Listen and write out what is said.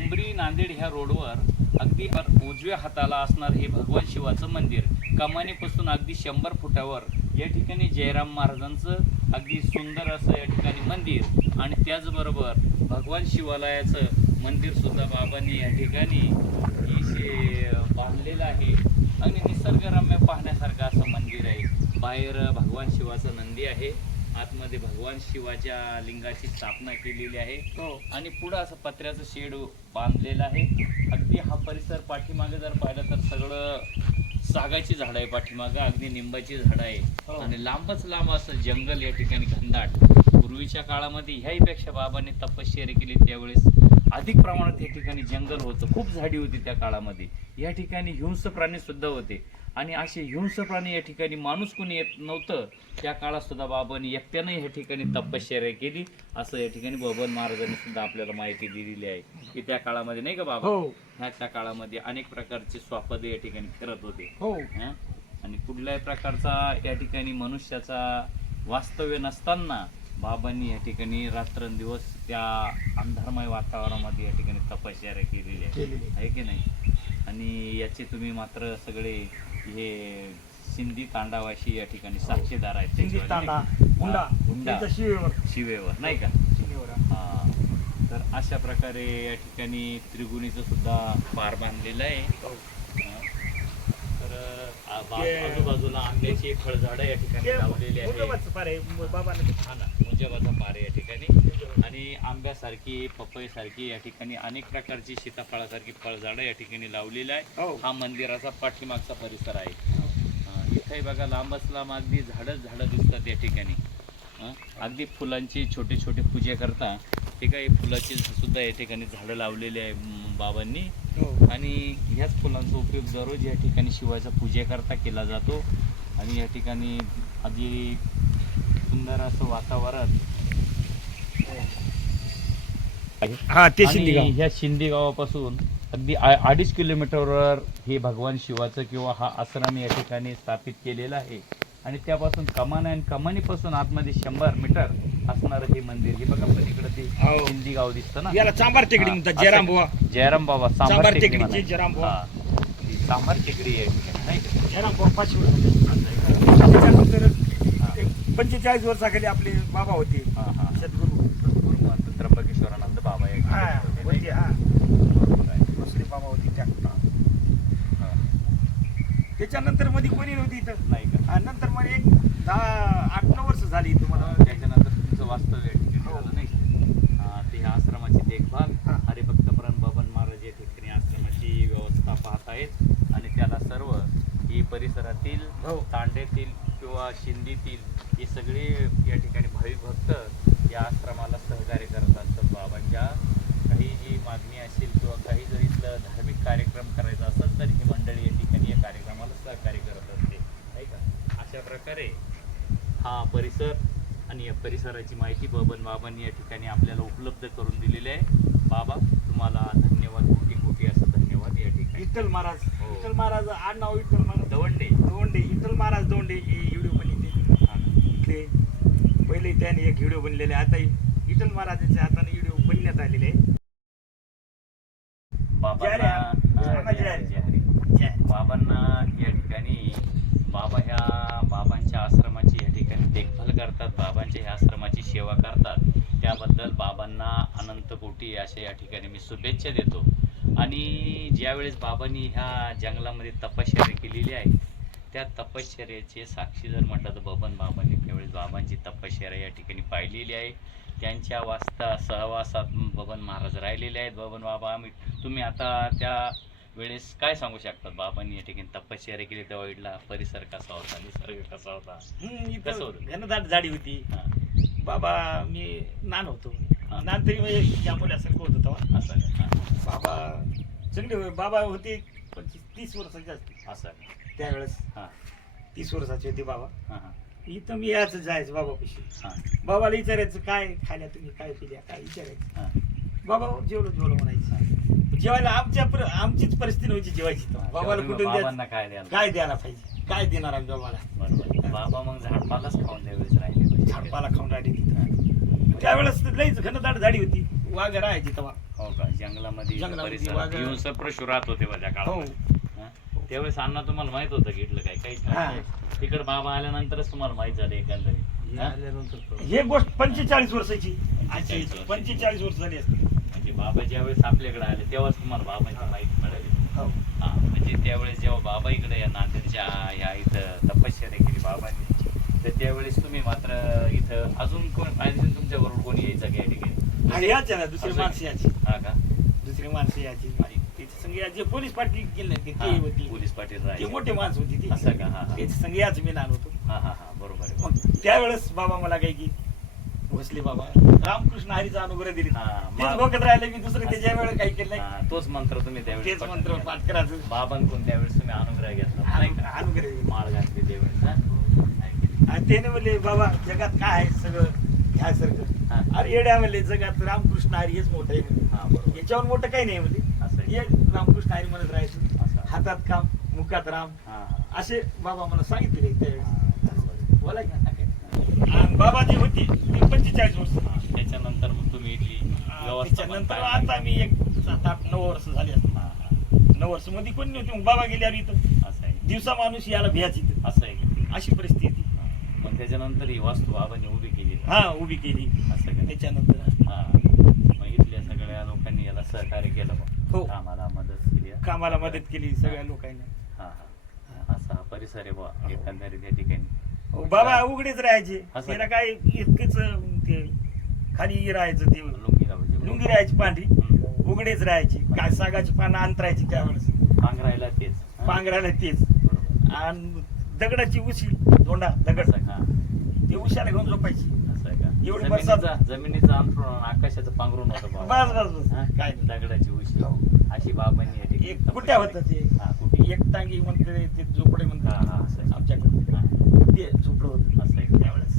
उंबरी नांदेड ह्या रोडवर अगदी उजव्या हाताला असणार हे भगवान शिवाचं मंदिर. कमानीपासून अगदी शंभर फुटावर या ठिकाणी जयराम महाराजांचं अगदी सुंदर असं या ठिकाणी मंदिर आणि त्याचबरोबर भगवान शिवालयाचं मंदिर सुद्धा बाबांनी या ठिकाणी बांधलेलं आहे. आणि निसर्गरम्य पाहण्यासारखं असं मंदिर आहे. बाहेर भगवान शिवाचं नंदी आहे. आतमध्ये भगवान शिवाच्या लिंगाची स्थापना केलेली आहे. हो. आणि पुढं असं पत्र्याचं शेड बांधलेलं आहे. अगदी हा परिसर पाठीमागे जर पाहिलं तर सगळं सागाची झाडं आहे पाठीमागं अगदी निंबाची झाडं आहे. हो. आणि लांबच लांब असं जंगल या ठिकाणी घनदाट. पूर्वीच्या काळामध्ये ह्याहीपेक्षा बाबांनी तपश्चर्या केली त्यावेळेस. अधिक प्रमाणात या ठिकाणी जंगल होतं. खूप झाडी होती त्या काळामध्ये. या ठिकाणी हिंस्र प्राणी सुद्धा होते. आणि असे हिंस्र प्राणी या ठिकाणी माणूस कोणी येत नव्हतं त्या काळात सुद्धा बाबांनी एकट्यानं या ठिकाणी तपश्चर्या केली. असं या ठिकाणी बबन महाराजांनी सुद्धा आपल्याला माहिती दिलेली आहे की त्या काळामध्ये नाही का बाबा? हो. ह्या त्या काळामध्ये अनेक प्रकारचे स्वापद या ठिकाणी फिरत होते. हो. हं? आणि कुठल्याही प्रकारचा या ठिकाणी मनुष्याचा वास्तव्य नसताना बाबांनी या ठिकाणी रात्रंदिवस त्या अंधारमय वातावरणामध्ये या ठिकाणी तपश्चर्या केलेली आहे. आहे. की नाही? आणि याचे तुम्ही मात्र सगळे हे सिंधी तांडावाशी या ठिकाणी साक्षीदार आहेत. सिंधी तांडा? हुंडा. हा, हुंडा. शिवेवर. शिवेवर नाही का? शिवेवर हा. तर अशा प्रकारे या ठिकाणी त्रिगुणीचं सुद्धा पार बांधलेलं आहे. हो. हा. आजूबाजूला आंब्याची फळझाडं या ठिकाणी लावलेली आहे मुजबाचं पार आहे आहे या ठिकाणी. आणि आंब्यासारखी पपईसारखी या ठिकाणी अनेक प्रकारची सीताफळासारखी फळझाडं या ठिकाणी लावलेली आहे हो. हा मंदिराचा पाठीमागचा परिसर आहे. इथेही बघा लांबच लांब अगदी झाडच झाडं दिसतात या ठिकाणी. अगदी फुलांची छोटे छोटे पूजा करता ते काही फुलाची सुद्धा या ठिकाणी झाडं लावलेली आहे. बाबांनी. हो. आणि ह्याच फुलांचा उपयोग दररोज या ठिकाणी शिवायचा पूजेकरता केला जातो. आणि या ठिकाणी आधी सुंदर असं वातावरण. हा ते शिंदे ह्या शिंदे गावापासून अगदी अडीच किलोमीटरवर हे भगवान शिवाचं किंवा हा आश्रम या ठिकाणी स्थापित केलेला आहे. आणि त्यापासून कमान आणि कमानीपासून आतमध्ये शंभर मीटर असणार हे मंदिर हे बघा पलीकडे ते हो. शिंदी गाव दिसतं ना याला चांबार टेकडी हा, म्हणतात असं- जयराम बुवा जयराम बाबा सांबार सांबार टेकडी टेकडीचे. जयराम बुवा. हा. ही सांबार टेकडी आहे ठिकाणी, नाही का? जयराम बुवा पाचशे त्याच्यानंतर एक पंचेचाळीस वर्षाखाली आपले बाबा होते हा, हा. सद्गुरू गुरुमंत त्र्यंबकेश्वरानंद बाबा या हा होते, हा बरोबर आहे. दुसरे बाबा होते त्या हा. त्याच्यानंतरमध्ये कोणी नव्हती इथं नाही का नंतर मग एक दहा आठ नऊ वर्ष झाली तुम्हाला त्याच्यानंतर तुमचं वास्तव्य या ठिकाणी. झालं नाही ते ह्या आश्रमाची देखभाल. हरिभक्तपरण बबन महाराज या ठिकाणी आश्रमाची व्यवस्था पाहत आहेत आणि त्याला सर्व ही परिसरातील हो. तांड्यातील किंवा शिंदीतील हे सगळे या ठिकाणी भाविक भक्त या आश्रमाला सहकार्य करत असतात बाबांच्या काही जी मागणी असेल किंवा काही जर इथलं धार्मिक कार्यक्रम करायचा असेल तर ही मंडळी या ठिकाणी या कार्यक्रमाला सहकार्य करत असते नाही का अशा प्रकारे हा परिसर आणि या परिसराची माहिती बबन बाबांनी या ठिकाणी आपल्याला उपलब्ध करून दिलेली आहे बाबा तुम्हाला धन्यवाद कोटी कोटी असं धन्यवाद या ठिकाणी विठ्ठल महाराज हो. विठ्ठल महाराज आडनाव विठ्ठल महाराज दवंडे दोंडे विठ्ठल महाराज दोंडे हे व्हिडिओ हा ना. इथले पहिले त्याने एक व्हिडिओ बनलेले. आता विठ्ठल महाराजांच्या हाताने व्हिडिओ बनण्यात आलेले आहे बाबांना. हा, जय जय हरी, हरी. जय हरी. जय. बाबांना या ठिकाणी बाबा ह्या बाबांच्या आश्रमाची या ठिकाणी देखभाल करतात बाबांच्या ह्या आश्रमाची सेवा करतात त्याबद्दल बाबांना कोटी अशा या ठिकाणी मी शुभेच्छा देतो. आणि ज्यावेळेस बाबांनी ह्या जंगलामध्ये तपश्चर्या केलेली आहे त्या तपश्चर्याचे साक्षी जर म्हटलं तर बबन बाबांनी त्यावेळेस बाबांची तपश्चर्या या ठिकाणी पाहिलेली आहे. त्यांच्या वास्ता सहवासात बबन महाराज राहिलेले आहेत. बबन बाबा आम्ही तुम्ही आता त्या वेळेस काय सांगू शकतात बाबांनी या ठिकाणी तपश्चर्या केली तेव्हा इथला परिसर कसा होता निसर्ग कसा होता? कसं होतं? घनदाट झाडी होती. बाबा मी नान होतो. हा. नान तरी म्हणजे या मुलासारखं होतं तेव्हा. असं का? हा, बाबा चांगले होते. बाबा होते पंचवीस तीस वर्षाचे असते असं? त्यावेळेस हा, तीस वर्षाचे होते बाबा. हा, हा, इथं मी याच जायचं बाबापाशी. हा, बाबाला विचारायचं काय खाल्या तुम्ही? काय पिल्या? काय विचारायचं? हा. बाबा जेवलो जेवलो म्हणायचं. जेवायला आमच्या पर- आमचीच परिस्थिती नव्हती जेवायची तेव्हा. बाबाला कुठून बाबांना द्यायचं? काय द्याल काय द्यायला पाहिजे? काय देणार आम्ही बाबाला? बरोबर. बाबा मग झाडपालाच खाऊन त्यावेळेस राहिले. झाडपाला खाऊन राहिली तिथं. त्यावेळेस लईच घनदाट झाडी होती. वाघ राहायची तेव्हा. हो का? जंगलामध्ये परिसरात वाघ- राहत होते माझ्या हो. काळात हा? त्यावेळेस अण्णा तुम्हाला माहीत होतं की इथलं काय काहीच हा. नाही. तिकडे बाबा आल्यानंतरच तुम्हाला माहीत झालं एकंदरीत. हा? हे गोष्ट पंचेचाळीस वर्षाची. 45 वर्षाची. पंचेचाळीस वर्ष झाली असते. म्हणजे बाबा ज्यावेळेस आपल्याकडे आले तेव्हाच तुम्हाला बाबांची माहिती मिळाली. हो. हा म्हणजे त्यावेळेस जेव्हा बाबा इकडे या नांदेडच्या या इथं तपश्चर्या केली बाबांनी तर त्यावेळेस तुम्ही मात्र इथं अजून कोण पाहिजे तुमच्या बरोबर कोणी यायचं का या ठिकाणी? आणि याच आहे ना दुसरी माणसं याची हा का? दुसरी माणसं याची त्याच्या संग जे पोलीस पाटील गेले ते हा, ते होती पोलीस पाटील ते राहायचे मोठे माणसं होती ती. असं का? हा, हा. त्याच्या संग याच मी लहान होतो. हा हा हा. बरोबर आहे मग त्यावेळेस बाबा मला काय की भोसले बाबा रामकृष्ण हरीचा अनुग्रह दिली. हा, तेच मा- बघत राहिले मी दुसरं त्याच्या वेळेस काही केलं नाही. हा, तोच मंत्र तुम्ही त्यावेळेस तेच मंत्र. पाठ करायचं. बाबांकडून त्यावेळेस तुम्ही अनुग्रह घेतला नाही का अनुग्रह दिला. माळ घातली त्यावेळेस हा? नाही केली. आणि त्याने म्हणले बाबा जगात काय आहे सगळं. घ्यासारखं अरे येड्या म्हणले जगात रामकृष्ण हरी हेच मोठं आहे हा. याच्यावर मोठं काही नाही आहे. हे रामकृष्ण हरी म्हणत असं. राहायचं हातात काम मुखात राम. असे बाबा मला सांगितले त्यावेळेस. बोला काय. आणि बाबा जे होते ते पंचेचाळीस वर्ष त्याच्यानंतर मग तुम्ही त्याच्यानंतर आता मी एक सात आठ नऊ वर्ष झाली असतील हा. नऊ वर्षमध्ये कोणी नव्हती मग बाबा गेल्यावर इथं असं आहे दिवसा माणूस याला भ्याच इथं असं आहे? अशी परिस्थिती त्याच्यानंतर ही वास्तू बाबांनी उभी केली. हा उभी केली. असं त्याच्यानंतर. हा. मग इथल्या सगळ्या लोकांनी याला सहकार्य केलं हो. मग कामाला मदत केली. हा? कामाला मदत केली सगळ्या लोकांनी. हा हा. असा हा परिसर आहे बुवा एकंदरीत या ठिकाणी. हो, बाबा उघडेच राहायचे. असं. त्याला काय इतकंच ते खाली राहायचं ते. लुंगी लावायची लुंगी राहायची पांढरी. उघडेच राहायची. काय सागाची पानं अंतरायची त्यावेळेस. पांघरायला तेच. हा? पांघरायला तेच. आणि दगडाची उशी दोंडा दगड. असं ती उशाला घेऊन झोपायची. असं आहे का? एवढी बरसात. जमिनीचा जमिनीचा आकाशाचं पांघरून होतं बस बस बस. काय नाही. दगडाची उशी. हो. अशी बाबांनी आहे ती. एक कुठे होतं ते? हा, एक टांगी म्हणते ते झोपडे हा, हा, म्हणतात असं आहे. आमच्याकडे. हा, ते झोपडं होत. असं आहे. त्यावेळेस.